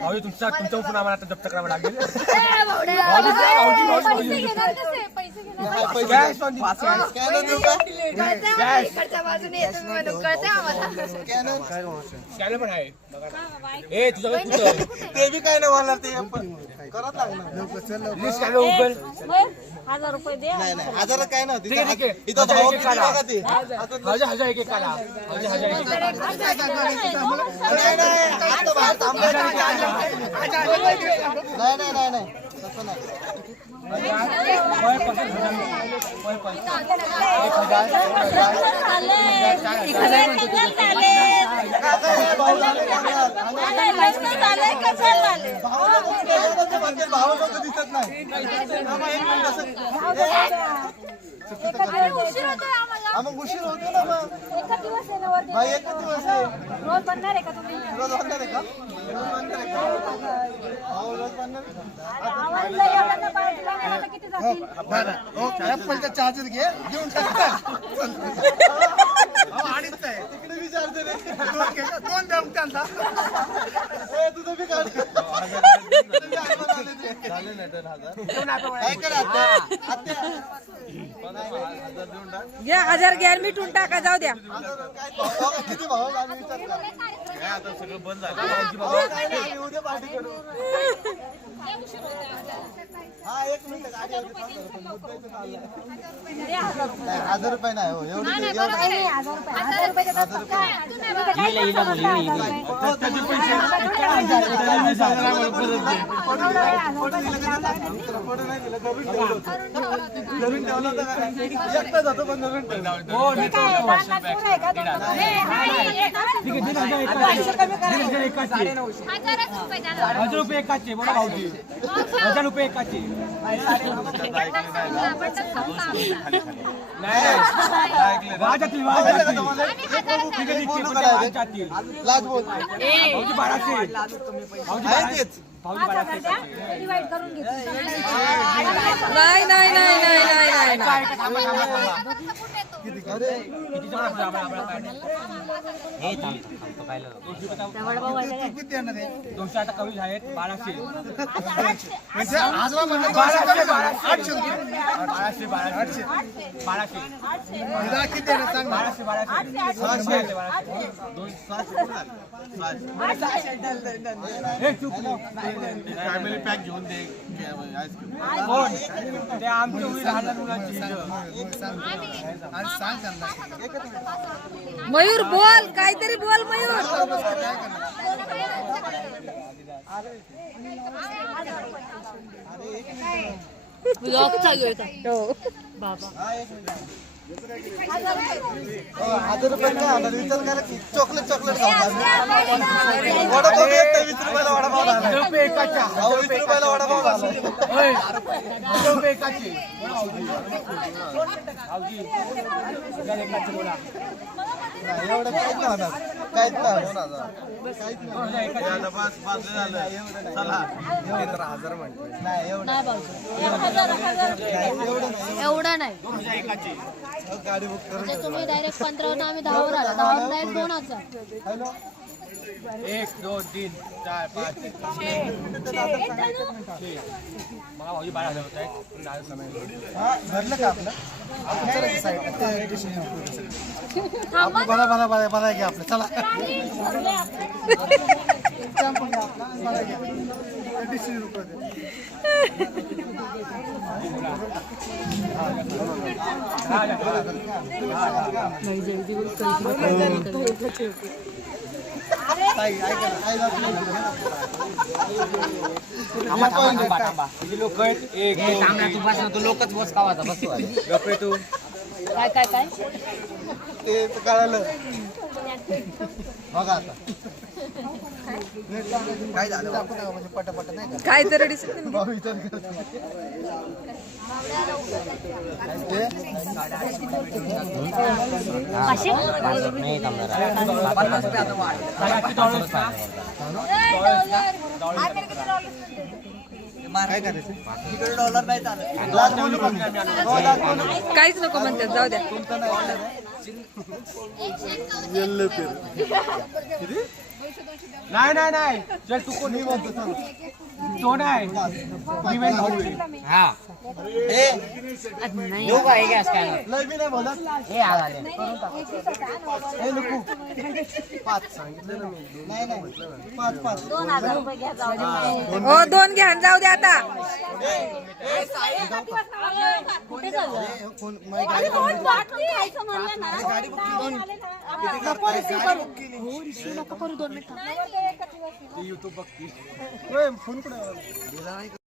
भाऊ तुमचा तुमच्या पण आम्हाला आता जप्त करावं लागेल इकडच्या बाजूने येतो मी म्हणून पण आहे ना. ए तुझं कुठं ते बी काय नाही बोलणार ते पण करत लागणार हजार रुपये दे नाही नाही हजार काय नव्हती ठीक आहे, ठीक आहे. इथं हजार भाव एक एक किती काढा. बघा ते हजार हजार एक एक काढा हजार हजार एक एक काढा. नाही नाही आता बाहेर थांबायचं नाही नाही नाही पस्तीस हजार. वय पस्तीस. भाव लोक दिसत नाही थांबा, एक मिनिट असं. उशीर होतोय आम्हाला मग उशीर होतो ना मग एकच दिवस आहे ना वरती. भाई एक दिवस आहे रोज बनणार आहे का तुम्ही रोज बनणार आहे का रोज बनणार आहे का हो रोज बनणार आहे का? आवाज जर एवढ्यांना बाहेर दिला नाही तर किती जातील ऍपलचा चार्जर घे घेऊन होती, थांब जरा, पण मुद्द्याचं चाललंय. नाही, हजार रुपये नाही हो एवढं. हजार रुपये. देतात फक्त. हजार रुपये एकाचे बोला भाऊजी हजार रुपये एकाचे वाजातील वाजातील लाज बोल भाऊजी बाराशे. भाऊजी नाही नाही नाही नाही नाही नाही. दोनशे आता कमी आहेत बाराशे. म्हणजे बाराशे. बाराशे बाराशे. बाराशे. बाराशे हिला किती देणार सांग ना. बाराशे फॅमिली पॅक घेऊन दे आईस्क्रीम. ते आमच्या होईल लहान मुलांची आणि सांग त्यांना. मयूर बोल काहीतरी बोल मयूर. ब्लॉग चालू आहे हो. हो, हजार रुपये काय होणार विचार करा की चॉकलेट चॉकलेट वडापाव येत नाही वीस रुपयाला वडापाव झाला. वीस रुपयाला वडापाव झाला. एवढं काय नाही होणार काहीच नाही. एवढं नाही. गाडी बुक करून म्हणजे तुम्ही डायरेक्ट पंधरावर आम्ही दहावर आला. दहावर डायरेक्ट दोन हजार. हॅलो. एक दोन तीन चार पाच मला भाऊजी बारा हजार होत दहा समय हा भरलं का आपलं आपलं बघा बघा बघा बघा घ्या आपलं चला डिश रुपये लोक एक लोकच बस कावाचा बस गप्पे तू काय काय काय? ते कळालं. बघा आता. काय झालं दाखवू नका म्हणजे पटापट नाही का? भाऊ विचार करतो. काय करायचं? तिकडे डॉलर नाही चालत. लाच बोलू का मी? हो, बोलू. काहीच नको म्हणतात जाऊ द्या. तुमचं नाही येल्लो पेरू नाही नाही नाही चल तू कोण म्हणतो. तो नाही लय बोलत नको पाच सांगितलं ना मी नाही नाही पाच पाच दोन हजार रुपये घ्या जाऊ दे. हो दोन घ्या आणि जाऊ दे आता कुठे चाललं? गाडी बुक केली नको करू दोन मिनिटं ओय, फोन कुठे